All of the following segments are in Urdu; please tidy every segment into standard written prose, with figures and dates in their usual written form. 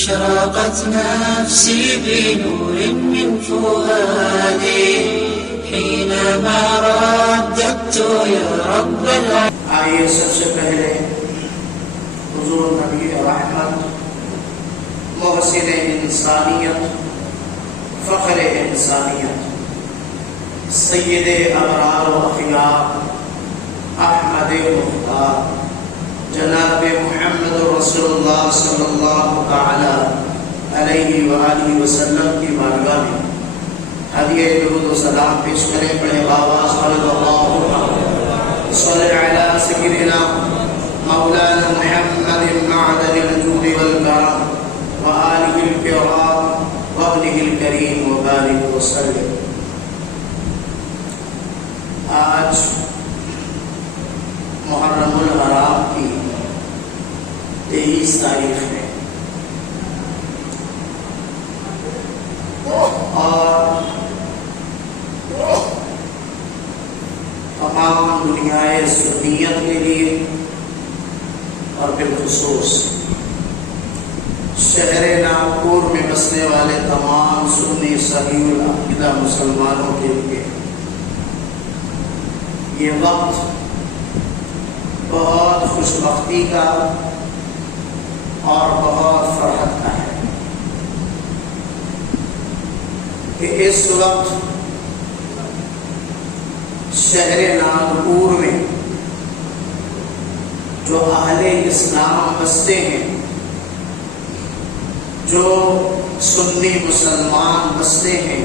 أشرقت نفسي بنور من فؤادي حينما رددت يا رب العالمين. آئیے سب سے پہلے حضور نبی رحمت، محسن انسانیت، فخر انسانیت، سید ابرار و اخیار، احمد مختار، جناب محمد رسول اللہ صلی اللہ تعالی علیہ وآلہ وسلم کی بارگاہ میں ہدیہ درود و سلام پیش کریں. پڑھے بابا صلی اللہ صلی علی سیدنا مولانا محمد معدن الجود والکرم وآلہ الکرام وابنہ الکریم وبارک وسلم. آج محرم الحرام کی 23 تاریخ ہے اور تمام دنیائے سنیت کے لیے اور بالخصوص شہر ناگپور میں بسنے والے تمام سنی صحیح العقیدہ مسلمانوں کے لیے یہ وقت بہت خوش بختی کا اور بہت فرحت کا ہے کہ اس وقت شہر ناگپور میں جو اہل اسلام بستے ہیں، جو سنی مسلمان بستے ہیں،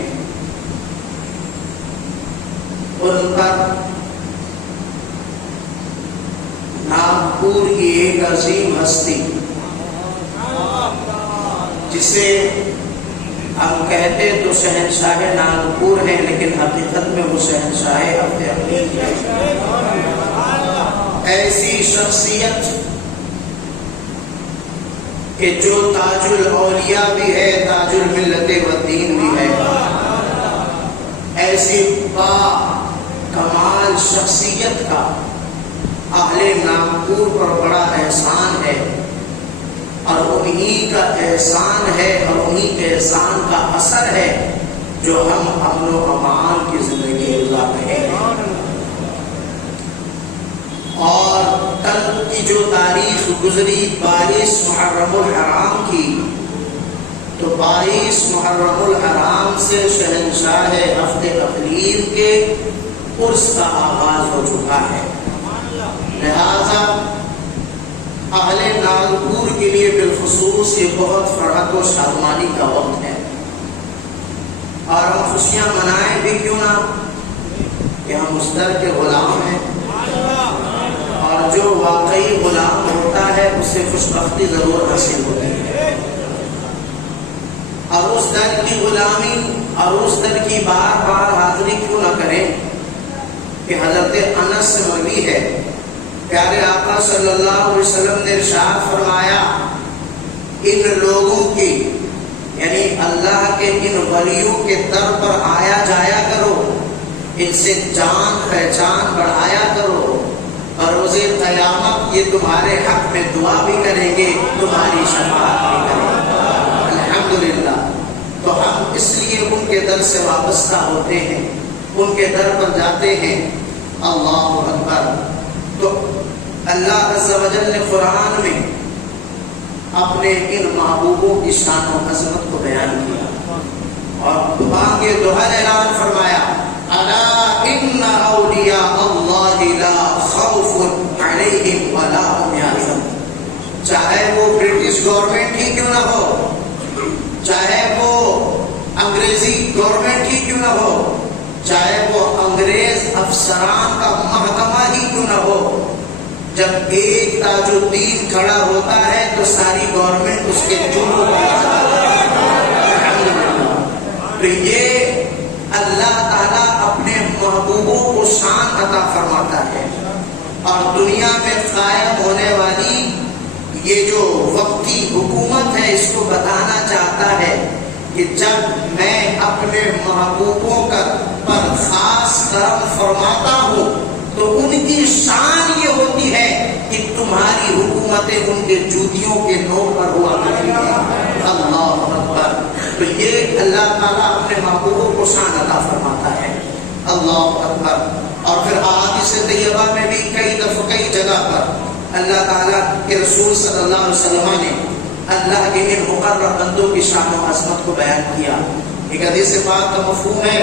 ان پر ناگپور کی ایک عظیم ہستی جسے ہم کہتے تو شہنشاہ ناگپور ہیں، لیکن حقیقت میں وہ شہنشاہ اپنے اقلیم ہے. ایسی شخصیت کہ جو تاج الاولیاء بھی ہے، تاج الملت والدین بھی ہے، ایسی با کمال شخصیت کا اہل ناگپور پر بڑا احسان ہے، اور انہی کا احسان ہے اور انہی کے احسان کا اثر ہے جو ہم امن و امان کی زندگی گزار رہے ہیں. اور کل کی جو تاریخ گزری 22 محرم الحرام کی، تو 22 محرم الحرام سے شہنشاہ ہفت اقلیم کے عرس کا آغاز ہو چکا ہے. لہذا اہل ناگپور کے لیے بالخصوص یہ بہت فرحت و شادمانی کا وقت ہے، اور ہم خوشیاں منائیں بھی کیوں نہ کہ ہم اس در کے غلام ہیں، اور جو واقعی غلام ہوتا ہے اسے خوش بختی ضرور حاصل ہوتی ہے. اور اس در کی غلامی اور اس در کی بار بار حاضری کیوں نہ کریں کہ حضرت انس سے مروی ہے، پیارے آقا صلی اللہ علیہ وسلم نے ارشاد فرمایا، ان لوگوں کی یعنی اللہ کے ان ولیوں کے در پر آیا جایا کرو، ان سے جان پہچان بڑھایا کرو، اور روز قیامت یہ تمہارے حق میں دعا بھی کریں گے، تمہاری شفاعت بھی کریں گے. الحمدللہ. تو ہم اس لیے ان کے در سے وابستہ ہوتے ہیں، ان کے در پر جاتے ہیں. اللہ اکبر. تو اللہ عز و جل نے قرآن میں اپنے ان محبوبوں کی شان و عظمت کو بیان کیا، اور بانگے دوہر اعلان فرمایا، الا ان اولیاء اللہ لا خوف علیہم ولا هم یحزنون. چاہے وہ برٹش گورنمنٹ ہی کیوں نہ ہو، چاہے وہ انگریزی گورنمنٹ ہی کیوں نہ ہو، چاہے وہ انگریز افسران کا محکمہ ہی کیوں نہ ہو، جب ایک تاج الدین کھڑا ہوتا ہے تو ساری گورنمنٹ اس کے جملوں پر آ جاتی ہے. تو یہ اللہ تعالیٰ اپنے محبوبوں کو شان عطا فرماتا ہے، اور دنیا میں قائم ہونے والی یہ جو وقتی حکومت ہے اس کو بتانا چاہتا ہے کہ جب میں اپنے محبوبوں پر خاص کرم فرماتا ہوں تو ان کی شان یہ ہوتی ہے کہ تمہاری حکومتیں ان کے جوتیوں کے نوک پر ہوا کرتی ہیں. تو یہ اللہ تعالیٰ اپنے محبوبوں کو شان عطا فرماتا ہے. اللہ اکبر. اور پھر احادیث طیبہ میں بھی کئی دفعہ کئی جگہ پر اللہ تعالیٰ کے رسول صلی اللہ علیہ وسلم نے اللہ کے ان مقرر بندوں کی شان و عظمت کو بیان کیا. ایک حدیث پاک کا مفہوم ہے،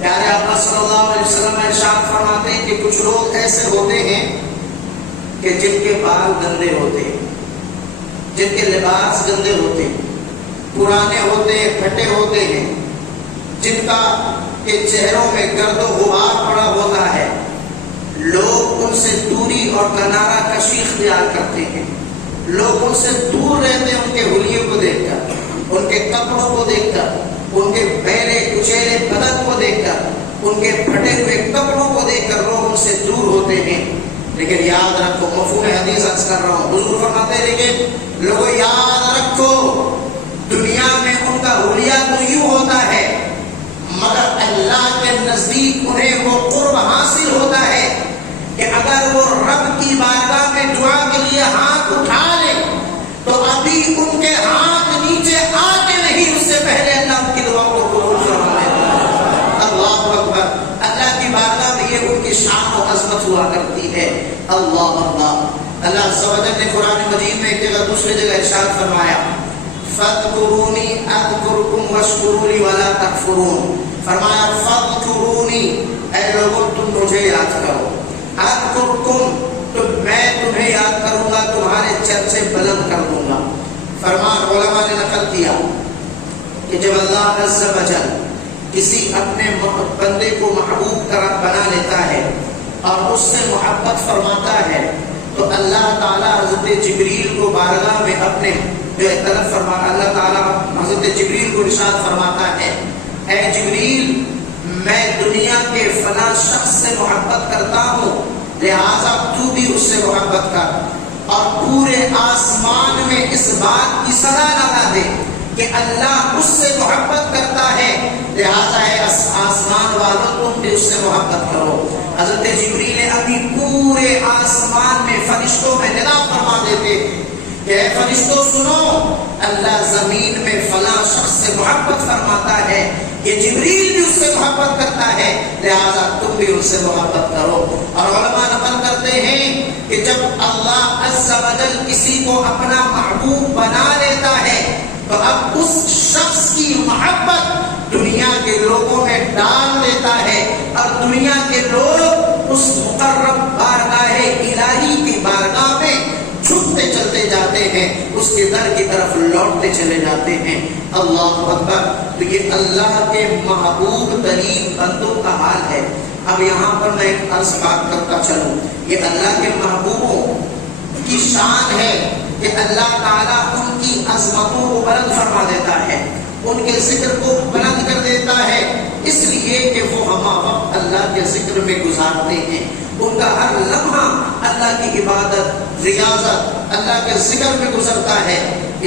پیارے آقا صلی اللہ علیہ وسلم ارشاد فرماتے ہیں کہ کچھ لوگ ایسے ہوتے ہیں کہ جن کے بال گندے ہوتے ہیں، جن کے لباس گندے ہوتے ہیں، پرانے ہوتے ہیں، پھٹے ہوتے ہیں، جن کا کہ چہروں میں گرد و غبار پڑا ہوتا ہے. لوگ ان سے دوری اور کنارہ کشی اختیار کرتے ہیں. لوگ ان سے دور رہتے ہیں، ان کے حلیے کو دیکھ کر، ان کے کپڑوں کو دیکھ کر، ان کے بہرے کچیلے بدن کو دیکھ کر، ان کے پھٹے ہوئے کپڑوں کو دیکھ کر لوگ ان سے دور ہوتے ہیں. لیکن یاد رکھو، مفہوم حدیث عرض کر رہا ہوں، حضور فرماتے ہیں لیکن لوگوں یاد رکھو دنیا میں ان کا حلیہ تو یوں ہوتا ہے، مگر اللہ کے نزدیک انہیں وہ قرب حاصل ہوتا ہے کہ اگر وہ رب کی بارگاہ میں دعا کے لیے ہاتھ اٹھا لے تو ابھی ان کے ہاتھ نیچے آ کے نہیں، اس سے پہلے اللہ ان کی دعا کو قبول فرما لیتا. اللہ اکبر. اللہ کی بارگاہ میں یہ ان کی شان و عظمت ہوا کرتی ہے. اللہ اللہ. اللہ عز و جل نے قرآن مجید میں ایک جگہ دوسری جگہ ارشاد فرمایا فَاذْكُرُونِي أَذْكُرْكُمْ وَاشْكُرُوا لِي وَلَا تَكْفُرُونَ. فرمایا فَاذْكُرُونِي، اے لوگوں تم مجھے یاد کرو، اذکرکم، تو میں تمہیں یاد کروں گا، تمہارے چرچے بلند کر دوں گا. فرمان علماء نے نقل کیا کہ جب اللہ عز و جل کسی اپنے بندے کو محبوب بنا لیتا ہے اور اس سے محبت فرماتا ہے تو اللہ تعالیٰ حضرت جبریل کو بارگاہ میں اپنے جو طلب فرما، اللہ تعالیٰ حضرت جبریل کو ارشاد فرماتا ہے اے جبریل میں دنیا کے فلاں شخص سے محبت کرتا ہوں، لہٰذا تو بھی اس سے محبت کر، اور پورے آسمان میں اس بات کی صدا لگا دے کہ اللہ اس سے محبت کرتا ہے، لہٰذا ہے آسمان والوں تم بھی اس سے محبت کرو. حضرت جبریل ابھی پورے آسمان میں فرشتوں میں ندا فرما دیتے کہ اے فرشتوں سنو، اللہ زمین میں فلاں شخص سے محبت فرماتا ہے، یہ جبریل بھی اس سے محبت کرتا ہے، لہذا تم بھی اس سے محبت کرو. اور علماء نقل کرتے ہیں کہ جب اللہ عز و جل کسی کو اپنا محبوب بنا لیتا ہے تو اب اس شخص کی محبت دنیا کے لوگوں میں ڈال دیتا ہے اور دنیا کے لوگ اس مقرب بارگاہ الہی کی بارگاہ میں جھکتے چلتے جاتے ہیں، اس کے در کی طرف لوٹتے چلے جاتے ہیں. اللہ اکبر. تو یہ اللہ کے محبوب ترین بندوں کا حال ہے. اب یہاں پر میں ایک عرض بات کرتا چلوں، یہ اللہ کے محبوبوں کی شان ہے کہ اللہ تعالیٰ ان کی عظمتوں کو بلند فرما دیتا ہے، ان کے ذکر کو بلند کر دیتا ہے، اس لیے کہ وہ ہمہ وقت اللہ کے ذکر میں گزارتے ہیں. ان کا ہر لمحہ اللہ کی عبادت، ریاضت، اللہ کے ذکر میں گزرتا ہے،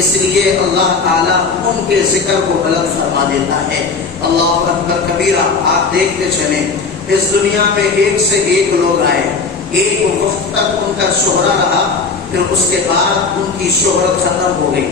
اس لیے اللہ تعالیٰ ان کے ذکر کو بلند فرما دیتا ہے. اللہ اکبر کبیرہ. آپ دیکھتے چلیں اس دنیا میں ایک سے ایک لوگ آئے، ایک وقت تک ان کا شہرہ رہا، پھر اس کے بعد ان کی شہرت ختم ہو گئی.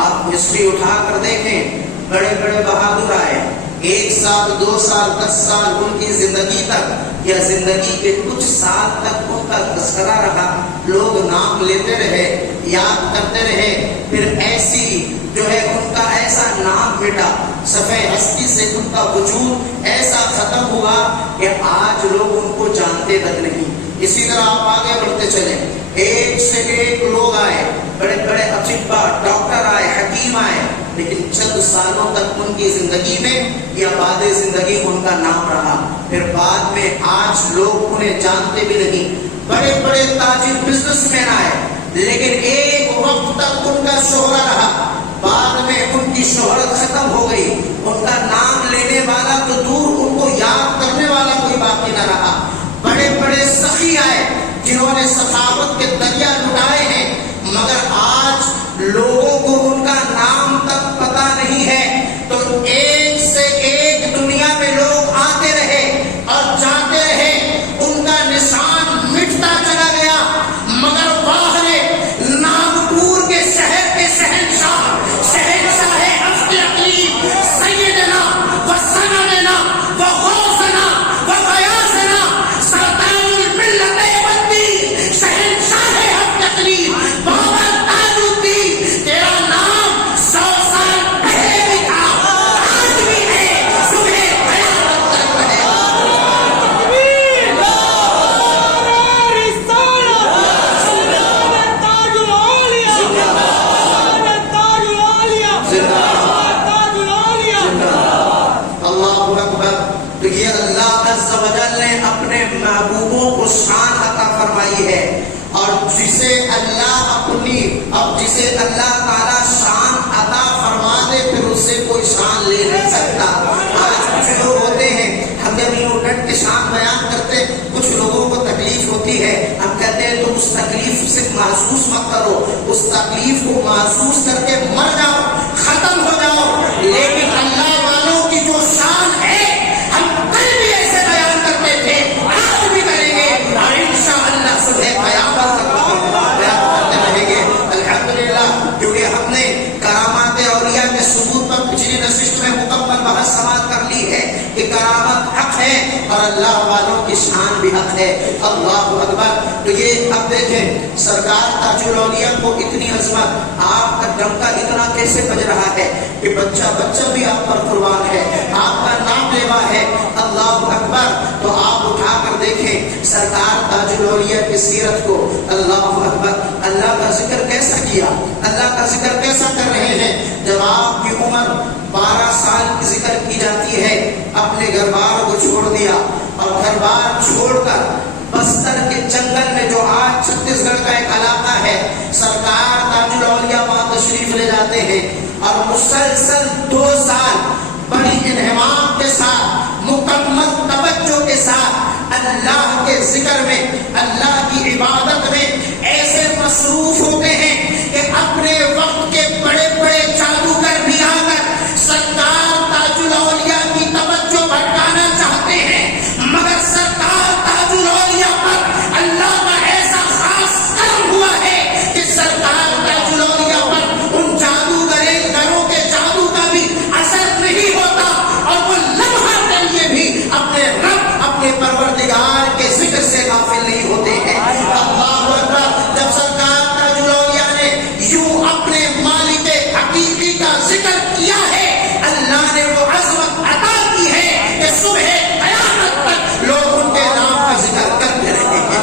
آپ ہسٹری اٹھا کر دیکھیں، بڑے بڑے بہادر آئے، 1 سال 2 سال 10 سال ان کی زندگی تک یا زندگی کے کچھ سال تک ان کا تذکرہ رہا، لوگ نام لیتے رہے، یاد کرتے رہے، پھر ایسی جو ہے ان کا ایسا نام مٹا، صفحہ ہستی سے ان کا وجود ایسا ختم ہوا کہ آج لوگ ان کو جانتے تک نہیں. اسی طرح آپ آگے بڑھتے چلیں، ایک سے ایک لوگ آئے، بڑے بڑے اطباء، ڈاکٹر آئے، حکیم آئے، لیکن چند سالوں تک ان کی زندگی میں یا بعد زندگی ان کا نام رہا، پھر بعد میں آج لوگ انہیں جانتے بھی نہیں. بڑے بڑے تاجر، بزنس مین آئے، لیکن ایک وقت تک ان کا شہرہ رہا، بعد میں ان کی شہرت ختم ہو گئی، ان کا نام لینے والا تو دور، ان کو یاد کرنے والا کوئی باقی نہ رہا. بڑے بڑے سخی آئے جنہوں نے سخاوت کے دریا لٹائے ہیں، مگر آج لوگوں کو ان کا نام تک پتہ نہیں ہے. تو ایک سے ایک دنیا میں لوگ آتے رہے اور جاتے رہے، ان کا نشان مٹتا چلا گیا، مگر باہر ناگپور کے شہر کے شہنشاہ اب جسے اللہ تعالیٰ شان عطا فرما دے پھر اس سے کوئی شان لے نہیں سکتا. آج کچھ لوگ ہوتے ہیں, ہم جب یوں ڈٹ کے شان بیان کرتے, کچھ لوگوں کو تکلیف ہوتی ہے, ہم کہتے ہیں تم اس تکلیف سے محسوس مت کرو, اس تکلیف کو محسوس کر کے مر جاؤ, ختم ہو جاؤ. لیکن اللہ والوں کی جو شان ہے ہم کل بھی ایسے بیان کرتے تھے, آج بھی کریں گے, اور انشاءاللہ صبح قیامت تک بیان کرتے رہیں گے. الحمدللہ, کیونکہ ہم نے کرامات اولیاء کے ثبوت پر پچھلی نشست میں مکمل بحث سماعت کر لی ہے کہ کرامت حق ہے اور اللہ والوں کی شان بھی حق ہے. اللہ اکبر. تو یہ اب دیکھیں سرکار تاج الاولیاء کو اتنی عظمت, آپ کا ڈنکا اتنا کیسے بج رہا ہے کہ بچہ بچہ بھی آپ پر قربان ہے, آپ کا نام لیوا ہے. اللہ اکبر. تو آپ اٹھا کر دیکھیں سرکار تاج الاولیاء کی سیرت کو. اللہ اکبر. اللہ کا ذکر کیسا کیا, اللہ کا ذکر کیسا کر رہے ہیں. جب آپ کی عمر 12 سال کی ذکر کی جاتی ہے, اپنے گھر بار کو چھوڑ دیا, اور گھر بار چھوڑ کر بستر کے جنگل میں جو آج چھتیس گڑھ کا ایک علاقہ ہے, سرکار تاج الاولیاء وہاں تشریف لے جاتے ہیں, اور مسلسل 2 سال بڑی انہمام کے ساتھ, مکمل توجہ کے ساتھ اللہ کے ذکر میں, اللہ کی عبادت میں ایسے مصروف ہوتے ہیں کہ اپنے وقت کے بڑے بڑے جادوگر بھی آ کر سرکار تاج الاولیاء کی توجہ بھٹکانا چاہتے ہیں, مگر سرکار تاج الاولیاء پر اللہ کا ایسا خاص کرم ہوا ہے کہ سرکار تاج الاولیاء پر ان جادوگروں کے جادو کا بھی اثر نہیں ہوتا, اور وہ لمحہ کے لیے بھی اپنے رب, اپنے پروردگار کے ذکر سے غافل نہیں ہوتے ہیں. اللہ اکبر. جب سرکار تاج الاولیاء نے یوں اپنے مالک حقیقی کا ذکر کیا ہے, اللہ نے وہ عظمت عطا کی ہے کہ صبح قیامت تک لوگ ان کے نام کا ذکر کرتے رہیں گے.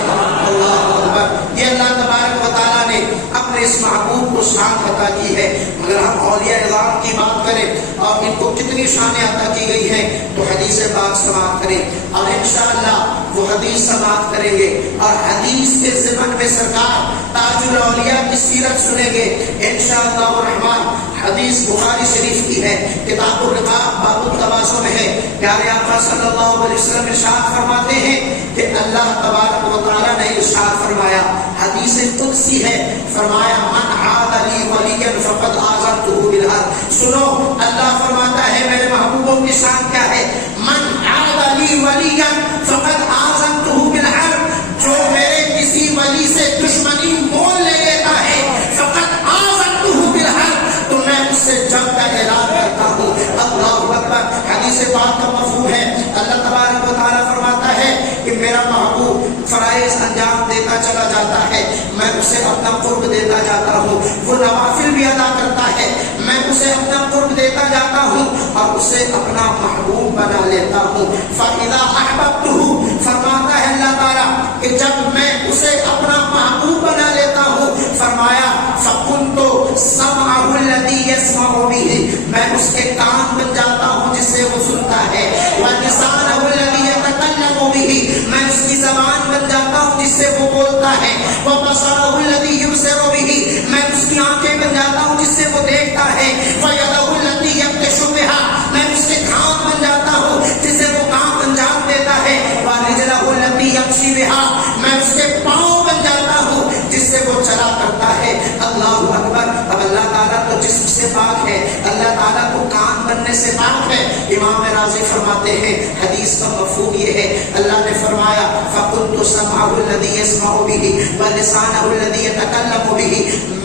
اللہ اکبر. یہ اللہ تبارک و تعالیٰ نے اپنے اس محبوب کو شان عطا کی ہے. مگر ہم اولیاء اعظام کی بات کریں اور ان کو کتنی شانیں عطا کی گئی ہیں تو حدیث پاک سماعت کریں, اور انشاءاللہ وہ حدیث سماعت کریں گے, اور حدیث کے ضمن میں سرکار تاج الاولیاء کی سیرت سنیں گے انشاءاللہ الرحمن. حدیث بخاری شریف کی ہے, کتاب الرقاق باب التواضع میں ہے. پیارے آقا صلی اللہ علیہ وسلم ارشاد فرماتے ہیں کہ اللہ تبارک و تعالیٰ نے ارشاد فرمایا, حدیث قدسی ہے, فرمایا من عاد لی ولیا فقد آذنتہ بالحرب. سنو, اللہ فرماتا ہے میرے محبوبوں کی شان کیا ہے, من عاد لی ولیا فقد آذنتہ بالحرب. جو میرے کسی ولی سے دشمنی مول لے لیتا ہے, فقد آذنتہ بالحرب, تو میں اس سے جنگ کا اعلان کرتا ہوں. اللہ اکبر. حدیث پاک کا مفہوم ہے, اللہ تبارک و تعالیٰ فرماتا ہے کہ میرا محبوب فرائض انجام دیتا چلا جاتا ہے, میں اسے اپنا قرب دیتا جاتا ہوں. وہ نوافل بھی ادا کرتا ہے, میں اسے اپنا قرب دیتا جاتا ہوں اور اسے اپنا محبوب بنا لیتا ہوں. فَإِذَا أَحْبَبْتُهُ, فرماتا ہے اللہ تعالیٰ کہ جب میں اسے اپنا محبوب بنا لیتا ہوں, فرمایا فَكُنْتُ سَمْعَهُ الَّذِي يَسْمَعُ بِهِ, میں اس کے کان بن جاتا ہوں جس سے وہ سنتا ہے. وَلِسَانَهُ الَّذِي يَتَكَلَّمُ بِهِ, میں اس کی زبان بن جاتا ہوں جس سے وہ بولتا ہے. وَبَصَرَهُ الَّذِي يُبْصِرُ بِهِ, میں اس کی آنکھیں بن جاتا ہوں جس سے وہ دیکھتا ہے. وَيَدَهُ الَّتِي يَبْطِشُ بِهَا, میں اس کے ہاتھ بن جاتا ہوں جس سے وہ کام انجام دیتا ہے. وَرِجْلَهُ الَّتِي يَمْشِي بِهَا, میں اس کے پاؤں بن جاتا ہوں جس سے وہ چلا کرتا ہے. اللہ اکبر. اب اللہ تعالیٰ تو جسم سے پاک ہے, اللہ تعالیٰ کو کان بننے سے پاک ہے. امام راضی فرماتے ہیں حدیث کا مفہوم یہ ہے, اللہ نے فرمایا فَكُنْتُ سَمْعَهُ الَّذِي يَسْمَعُ بِهِ وَلِسَانَهُ الَّذِي يَتَكَلَّمُ بِهِ,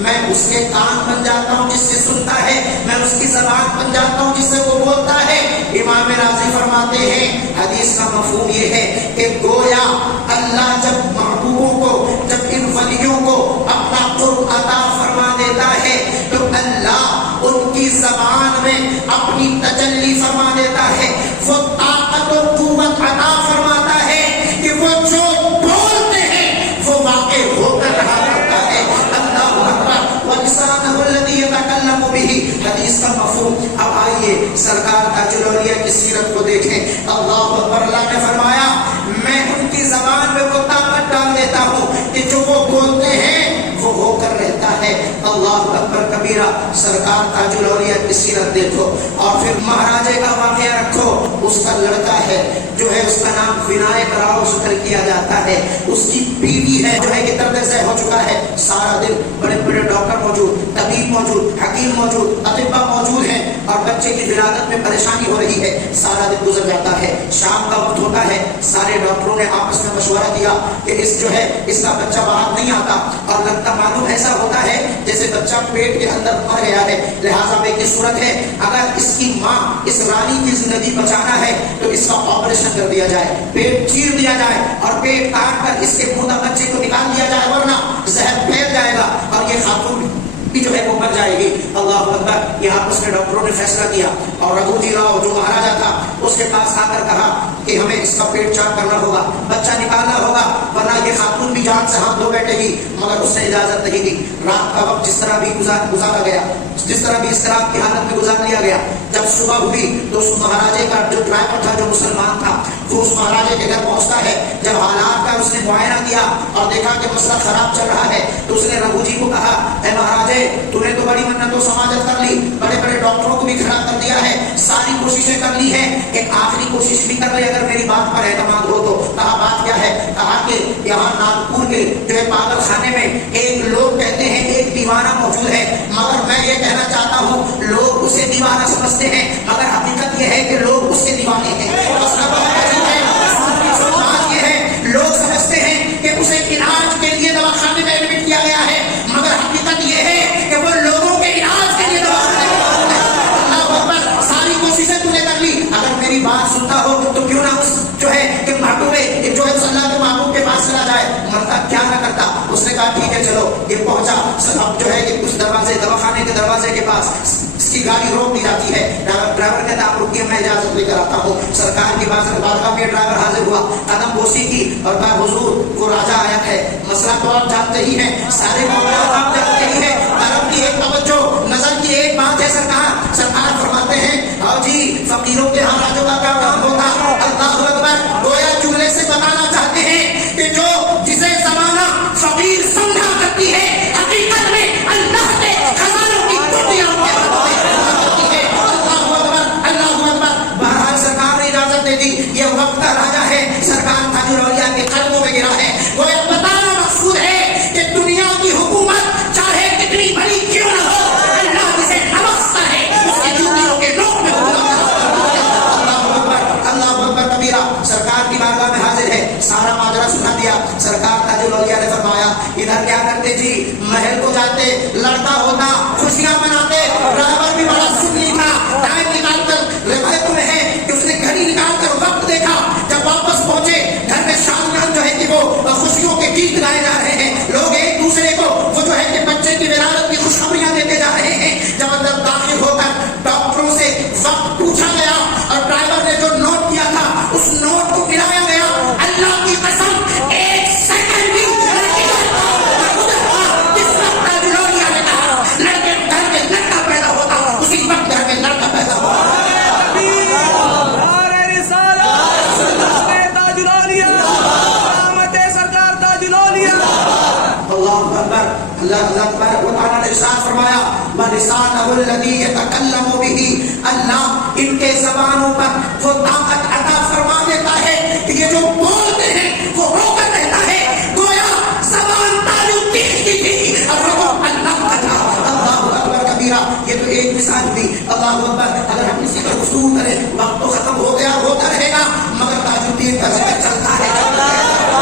میں اس کے کان بن جاتا ہوں جس سے سنتا ہے, میں اس کی زبان بن جاتا ہوں جس سے وہ بولتا ہے. امام راضی فرماتے ہیں حدیث کا مفہوم یہ ہے کہ گویا اللہ جب محبوبوں کو, جب ان ولیوں کو اپنا قرب عطا فرما دیتا ہے تو اللہ ان کی زبان میں اپنی تجلی فرما دیتا ہے, وہ طاقت و قوت عطا فرماتا ہے کہ وہ جو بولتے ہیں وہ واقع ہو کر رہا کرتا ہے. اللہ اکبر. وَلِسَانَهُ الَّذِي يَتَكَلَّمُ بِهِ, حدیث کا مفہوم. اب آئیے سرکار تاج الاولیاء کی سیرت کو دیکھیں. اللہ اکبر. اللہ نے فرمایا میں ان کی زبان میں وہ طاقت ڈال دیتا ہوں کہ جو وہ بولتے ہیں وہ ہو کر رہتا ہے. اللہ سرکار تاج الاولیاء کی سیرت دیکھو اور پھر مہاراجے کا واقعہ رکھو. اس کا لڑکا ہے جو ہے اس کا نام ونائک راؤ ذکر کیا جاتا ہے. اس کی بیوی ہے جو ہے کہ درد ذیل ہو چکا ہے. سارا دن بڑے بڑے ڈاکٹر موجود, طبیب موجود, حکیم موجود, اطباء موجود ہیں اور بچے کی ولادت میں پریشانی ہو رہی ہے. سارا دن گزر جاتا ہے, شام کا وقت ہوتا ہے. سارے ڈاکٹروں نے آپس میں مشورہ کیا کہ اس جو ہے اس کا بچہ باہر نہیں آتا اور لگتا معلوم ایسا ہوتا ہے جیسے بچہ پیٹ کے اندر مر گیا ہے. لہٰذا بے کی صورت ہے اگر اس کی ماں اس رانی کی زندگی بچانا ہے تو اس کا آپریشن کر دیا جائے, پیٹ چیر دیا جائے اور پیٹ کاٹ کر اس کے مردہ بچے کو نکال دیا جائے, ورنہ زہر پھیل جائے گا اور یہ خاتون بھی جو ہے وہ مر جائے گی. اللہ اکبر. یہ آپس میں ڈاکٹروں نے فیصلہ کیا اور رگھوجی راؤ جو مہاراجا تھا اس کے پاس آ کر کہا کہ ہمیں اس کا پیٹ چاک کرنا ہوگا, بچہ نکالنا ہوگا, ورنہ یہ خاتون بھی جان سے ہاتھ دھو بیٹھے گی. مگر اس نے اجازت نہیں دی. رات کا وقت جس طرح بھی گزارا گیا, جس طرح بھی اضطراب کی حالت میں گزار لیا گیا. جب صبح ہوئی تو اس مہاراجے کا جو ڈرائیور تھا جو مسلمان تھا وہ اس مہاراجے کے گھر پہنچتا ہے. جب حالات کا اس نے معائنہ کیا اور دیکھا کہ مسئلہ خراب چل رہا ہے تو اس نے رگھو جی کو کہا, اے مہاراجے تو نے تو بڑی منت و سماجت کر لی, بڑے بڑے ڈاکٹروں کو بھی کھڑا کر دیا ہے, ساری کوششیں کر لی ہے, ایک آخری کوشش بھی کر لے اگر میری بات پر اعتماد ہو تو. کہا بات کیا ہے؟ کہا کہ یہاں ناگپور کے جو ہے پاگل خانے میں ایک لوگ کہتے ہیں ایک دیوانہ موجود ہے, مگر میں یہ کہنا چاہتا ہوں لوگ اسے دیوانہ سمجھتے ہیں مگر حقیقت یہ ہے کہ لوگ اس کے دیوانے ہیں. یہ ہے لوگ سمجھتے ہیں کہ اسے علاج کے لیے دواخانے میں ایڈمٹ کیا گیا ہے مگر حقیقت یہ ہے کہ وہ لوگوں کے علاج کے لیے دواخانے میں. ساری کوششیں تم نے کر لی, اگر میری بات سنتا ہو تو کیوں نہ اس جو ہے کہ محبوبے جو ہے اللہ کے محبوب کے پاس چلا جائے, مرتا کیا نہ کرتا. اس نے کہا ٹھیک ہے چلو. یہ پہنچا, اب جو ہے کہ اس دروازے دواخانے کے دروازے کے پاس اس کی گاڑی روک دی جاتی ہے. ڈرائیور کہتا آپ رکیے میں اجازت لے کر آتا ہوں. سرکار کی بارگاہ میں ڈرائیور حاضر ہوا, قدم بوسی کی اور کہا حضور وہ راجا آیا ہے, مسئلہ تو آپ جانتے ہی ہیں, سارے معاملات آپ جانتے ہی ہیں, طرف کی ایک توجہ نظر کی ایک بات ہے. سرکار فرماتے ہیں ہاں جی فقیروں کے ہاں راجوں کا کیا کام ہوگا. اللہ اکبر. گویا جملے سے بتانا چاہتے ہیں کہ جو جسے زمانہ فقیر سمجھا کرتی ہے حقیقت میں اللہ کے خزانوں کی ٹوٹیاں یہ وقت کا راجا ہے, سرکار تاج الاولیاء کے قدموں میں گرا ہے. وہ بتانا مقصود ہے کہ دنیا کی حکومت چاہے کتنی بڑی کیوں نہ ہو, اللہ جسے نوازتا ہے اس کی جوتیوں کے نوک میں اللہ اکبر کبیرہ. سرکار کی بارگاہ میں حاضر ہے, سارا ماجرا سنا دیا. سرکار تاج الاولیاء نے فرمایا ادھر کیا کرتے جی, محل کو جاتے, لڑکا ہوتا, خوشیاں مناتے. ڈرائیور بھی بڑا سنی تھا, ٹائم نکال کر روایت میں ہے کہ اس نے گھڑی نکال کر وقت دیکھا. جب واپس پہنچے گھر میں شادیاں جو ہے کہ وہ خوشیوں کے گیت گائے جا رہے ہیں, لوگ ایک دوسرے کو وہ جو ہے کہ بچے کی ولادت کی خوشخبریاں دیتے جا رہے ہیں. جب اندر داخل ہو کر ڈاکٹروں سے وقت پوچھا گیا اور ڈرائیور نے جو نوٹ کیا تھا اس نوٹ کو ملایا گیا, اللہ کی قسم ایک سیکنڈ بھی جس وقت تاج الاولیاء نے کہا لڑکے گھر میں لڑکا پیدا ہوتا اسی وقت گھر میں لڑکا پیدا ہوا. اللہ تبارک و تعالی نے ارشاد فرمایا وَلِسَانَهُ الَّذِي يَتَكَلَّمُ بِهِ, اللہ ان کے زبانوں پر وہ طاقت عطا فرما دیتا ہے کہ یہ جو بولتے ہیں وہ ہو کر رہتا ہے. گویا زبان تاج الدین کی تھی اور وہ اللہ کا تھا. اللہ اکبر کبیرہ. یہ تو ایک مثال ہوئی. اللہ اکبر. اگر ہم کسی پر گفتگو کریں وقت تو ختم ہو گیا, ہوتا رہے گا, مگر تاج الدین کا ذکر چلتا ہے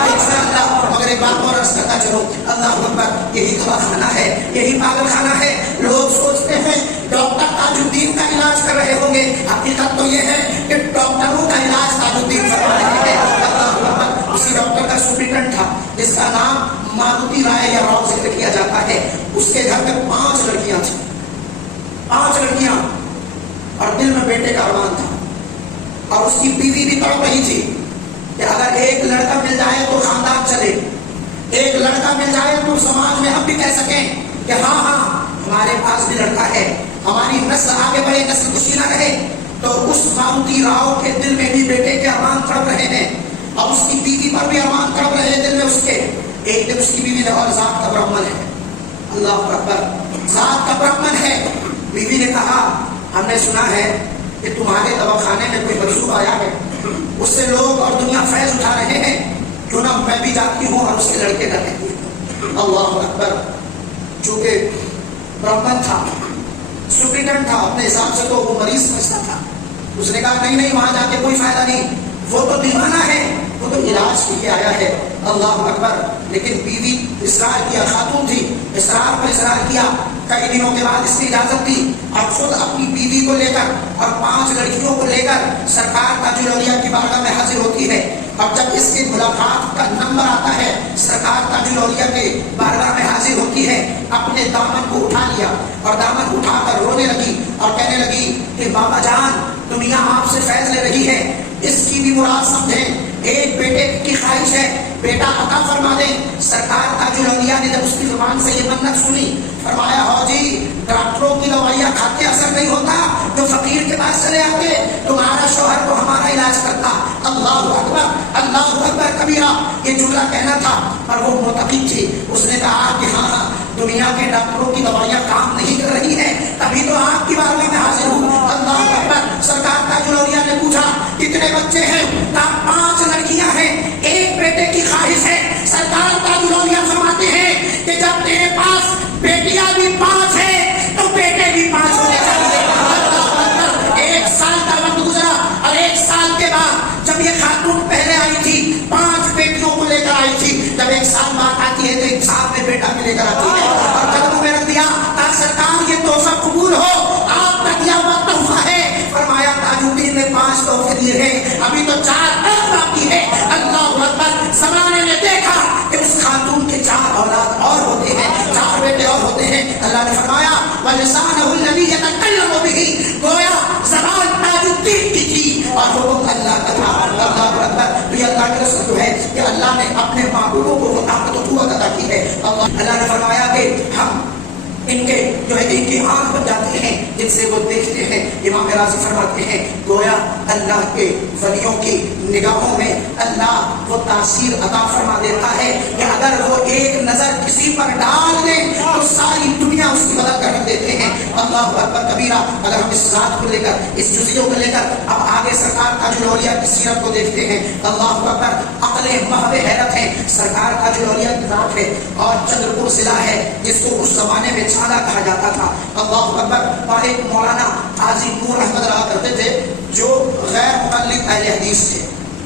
انشاءاللہ. مگر ایک بات اور عرض کرتا چلو, اللہ اکبر, یہی دواخانہ ہے, یہی پاگل خانہ ہے. لوگ سوچتے ہیں ڈاکٹر تاج الدین کا علاج کر رہے ہوں گے, حقیقت تو یہ ہے کہ ڈاکٹروں کا علاج تاج الدین فرما رہے ہیں. اللہ اکبر. اسی ڈاکٹر کا سپرنٹینڈنٹ تھا جس کا نام ماروتی رائے یا راؤ ذکر کیا جاتا ہے. اس کے گھر میں 5 لڑکیاں تھیں, 5 لڑکیاں, اور دل میں بیٹے کا ارمان تھا. اور اس کی بیوی بھی تڑپ رہی تھی کہ اگر ایک لڑکا مل جائے تو خاندان چلے, ایک لڑکا مل جائے تو سماج میں ہم بھی کہہ سکیں کہ ہاں ہمارے پاس بھی لڑکا ہے, ہماری نسل آگے بڑھے, نسل کشی نہ رہے. تو اس ماروتی راؤ کے دل میں بھی بیٹے کے ارمان تڑپ رہے ہیں اور اس کی بیوی پر بھی ارمان تڑپ رہے ہیں دل میں اس کے. ایک دن اس کی بیوی نے اور ذات کا برہمن ہے, اللہ اکبر, ذات کا برہمن ہے, ہم نے سنا ہے کہ تمہارے دواخانے میں کوئی مریض آیا ہے، اس سے لوگ اور دنیا فیض اٹھا رہے ہیں، کیوں نہ میں بھی جاتی ہوں اور اس کے لڑکے کا کہتی ہوں۔ اللہ اکبر۔ چونکہ برہمن تھا، سپرنٹینڈنٹ تھا، اپنے حساب سے تو وہ مریض سمجھتا تھا، اس نے کہا نہیں وہاں جا کے کوئی فائدہ نہیں، وہ تو دیوانہ ہے، وہ تو علاج کے لیے آیا ہے۔ اللہ اکبر۔ لیکن بیوی اصرار کیا، خاتون تھی، اصرار پر اصرار کیا، کئی دنوں کے بعد اس کی اجازت دی اور خود اپنی بیوی کو لے کر اور 5 لڑکیوں کو لے کر سرکار تاج الاولیاء کی بارگاہ میں حاضر ہوتی ہے۔ اور جب اس کی ملاقات کا نمبر آتا ہے، سرکار تاج الاولیاء کے بارگاہ میں حاضر ہوتی ہے، اپنے دامن کو اٹھا لیا اور دامن اٹھا کر رونے لگی اور کہنے لگی کہ بابا جان دنیا آپ سے فیض لے رہی ہے، اس کی بھی مراد سمجھیں، ایک بیٹے کی خواہش ہے، بیٹا عطا فرما دیں۔ سرکار تاج الاولیاء نے جب اس کی زبان سے یہ منت سنی، فرمایا ہو جی ڈاکٹروں کی دوائیاں کھاتے اثر نہیں ہوتا، جو فقیر کے پاس چلے آتے تمہارا شوہر کو ہمارا علاج کرتا۔ اللہ اکبر، اللہ اکبر کبیرہ۔ یہ جملہ کہنا تھا اور وہ معتقد تھی، اس نے کہا کہ ہاں دنیا کے ڈاکٹروں کی دوائیاں کام نہیں کر رہی ہیں، تبھی تو آپ کی بارگاہ میں حاضر ہوں۔ اللہ اکبر۔ سرکار تاج الاولیاء نے پوچھا کتنے بچے ہیں؟ کہا 5 لڑکیاں ہیں، ایک بیٹے کی خواہش ہے۔ سرکار تاج الاولیاء فرماتے ہیں کہ جب تیرے پاس بیٹیاں بھی 5 ہیں تو بیٹے بھی 5 ہونے چاہیے۔ 1 سال کا وقت گزرا اور 1 سال کے بعد جب یہ خاتون پہلے آئی تھی 5 بیٹیوں کو لے کر آئی تھی، جب 1 سال بعد آتی ہے تو 1 سال میں بیٹا بھی لے کر آتی ہے اور قدموں میں رکھ دیا، کہا سرکار یہ تحفہ قبول ہو، آپ کا دیا ہوا تحفہ ہے۔ فرمایا تاج الدین نے 5 تحفے دیے ہیں، ابھی تو 4 اور باقی ہے۔ اللہ اکبر۔ زمانے نے دیکھا کہ اس خاتون کے 4 اولاد اور ہوتے ہیں، 4 بیٹے اور ہوتے ہیں۔ اللہ نے فرمایا وَلِسَانَهُ الَّذِي يَتَكَلَّمُ بِهِ، گویا زبان تاج الدین کی تھی اور وہ اللہ کا تھا۔ اللہ اکبر۔ یہ اللہ کی رسول جو ہے کہ اللہ نے اپنے معبودوں کو وہ طاقت و قوت عطا کی ہے۔ اللہ نے فرمایا کہ ہم ان کے جو ہے ان کی آنکھ بن جاتے ہیں جن سے وہ دیکھتے ہیں۔ امام راضی فرماتے ہیں گویا اللہ کے ولیوں کی نگاہوں میں اللہ وہ تاثیر عطا فرما دیتا ہے کہ اگر وہ ایک نظر کسی پر ڈال دیں تو ساری دنیا اس کی مدد کر دیتے ہیں۔ اللہ اکبر کبیرہ۔ اگر ہم اس ذات کو لے کر اس جزیوں کو لے کر اب آگے سرکار تاج الاولیاء کی سیرت کو دیکھتے ہیں، اللہ اکبر، عقل محو حیرت ہے۔ سرکار تاج الاولیاء کی ذات ہے اور چندرپور ضلع ہے جس کو اس زمانے میں چھالا کہا جاتا تھا۔ اللہ اکبر۔ اور ایک مولانا قاضی نور احمد رہا کرتے تھے جو غیر مقلد اہل حدیث تھے،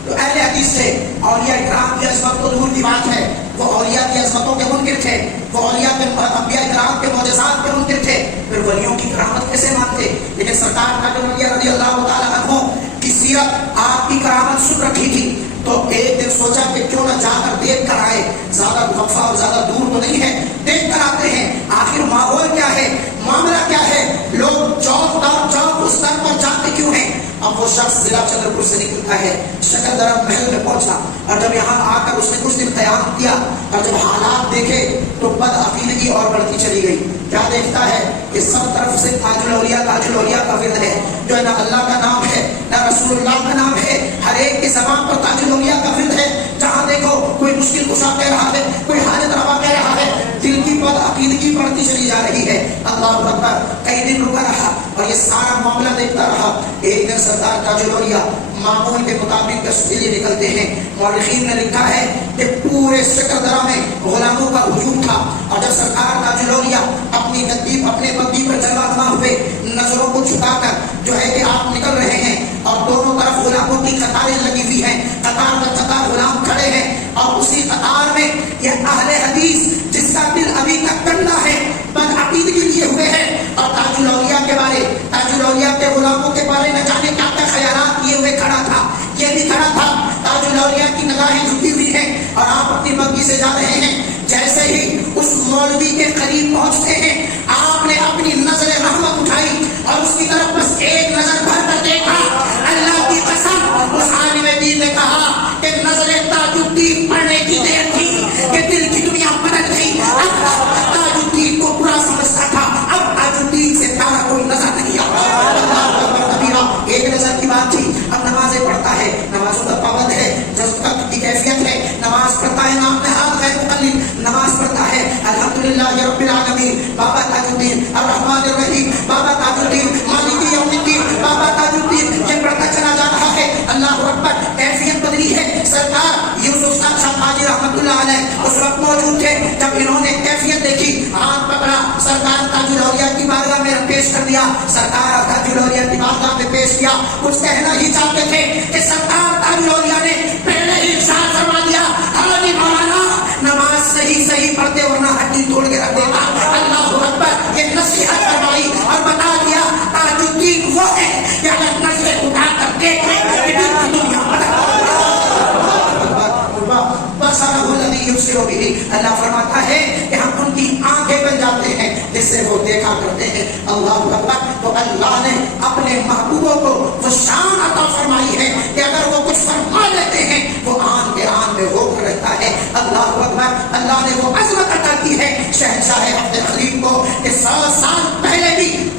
تو اہل حدیث تھے، اولیاء اکرام کی عظمت تو دور کی بات ہے، وہ اولیاء کی عظمتوں کے منکر تھے، وہ اولیاء کے انبیاء اکرام کے معجزات کے منکر تھے، پھر ولیوں کی کرامت کیسے مانتے؟ لیکن سرکار تاج الاولیاء رضی اللہ تعالیٰ عنہ کی سیرت آپ کی کرامت سن رکھی تھی، تو ایک دن سوچا کہ کیوں نہ جا کر دیکھ کر آئے، زیادہ وقفہ اور زیادہ دور تو نہیں ہے، دیکھ کر آتے ہیں آخر ماحول کیا ہے، معاملہ کیا ہے، لوگ چوک در چوک اس در پر جاتے کیوں ہیں۔ اب وہ شخص ضلع چندرپور سے نکلتا ہے، شکردرم محل میں پہنچا اور جب یہاں آ کر اس نے کچھ دن قیام کیا اور جب حالات دیکھے تو بد عقیدگی اور بڑھتی چلی گئی۔ کیا دیکھتا ہے کہ سب طرف سے تاج الاولیاء کا ورد ہے، جو ہے نہ اللہ کا نام ہے نہ رسول اللہ کا نام ہے، ہر ایک کی زبان پر تاج الاولیاء کا ورد ہے، جہاں دیکھو کوئی مشکل کشا کہہ رہا ہے، کوئی حاجت روا کہہ رہا ہے، دل کی بد عقیدگی بڑھتی چلی جا رہی ہے۔ اللہ اکبر۔ کئی دن رکا رہا اور یہ سارا معاملہ دیکھتا رہا۔ ایک دن سردار تاج الاولیاء معمول کے مطابق کشتی لیے نکلتے ہیں۔ مورخین نے لکھا ہے کہ پورے سکردرہ میں غلاموں کا ہجوم تھا اور جب سرکار تاج الاولیاء اپنی گدی اپنے بگی پر جلوہ فرما ہوئے نظروں کو جھکا کر جو ہے کہ آپ نکل رہے ہیں اور دونوں طرف غلاموں کی قطاریں لگی ہوئی ہیں، قطار پر قطار غلام کھڑے ہیں اور اسی قطار میں یہ اہل حدیث جس کا دل ابھی تک ٹھنڈا ہے، بد عقیدگی لیے ہوئے ہیں اور تاج الاولیاء کے بارے تاج الاولیاء کے غلاموں کے بارے نہ جانے کیا کیا خیالات لیے ہوئے کھڑا تھا، یہ بھی کھڑا تھا۔ تاج الاولیاء کی نگاہیں جھکی ہوئی ہیں اور آپ اپنی بگی سے جا رہے ہیں۔ جیسے ہی اس مولوی کے قریب پہنچتے ہیں آپ نے اپنی نظر رحمت اٹھائی اور اس کی طرف بس ایک نظر بھر کر دیکھا۔ اللہ کی قسم اس عالم دین نے کہا کہ نظر تاج الدین پڑھنے کی دیر تھی کہ دل کی دنیا بدل گئی۔ اب تاج الدین کو برا سمجھتا تھا، اب تاج الدین سے پیارا کوئی نظر نہیں آتا۔ ایک نظر کی بات تھی، اب نمازیں پڑھتا ہے، نمازوں کا پابند ہے، جذبات کی کیفیت ہے، نماز پڑھتا ہے، نام نہاد غیر مقلد نماز پڑھتا ہے۔ الحمدللہ رب العالمین، بابا تاج الدین الرحمن الرحیم سرکار تاج الاولیاء کی بارگاہ میں پیش کیا. کچھ کہنا ہی چاہتے تھے کہ سرکار تاج الاولیاء نے پہلے ہی ارشاد فرما دیا حاجی مولانا نماز صحیح پڑھتے ورنہ ہڈی توڑ کے رکھ دیتا. اللہ اکبر. یہ نصیحت فرمائی اور بتا دیا تاج الدین وہ ہے کہ اگر نظریں اٹھا کر دیکھیں دنیا اللہ فرماتا ہے کہ ہم ان کی آنکھیں بن جاتے ہیں جس سے وہ دیکھا کرتے ہیں. اللہ اکبر. تو اللہ نے اپنے محبوبوں کو وہ شان عطا فرمائی ہے کہ اگر وہ کچھ فرما لیتے ہیں وہ آن کے آن میں ہو کر رہتا ہے. اللہ اکبر. اللہ نے وہ عظمت عطا کی ہے شہنشاہ عبد الحلیم کو کہ 100 سال پہلے بھی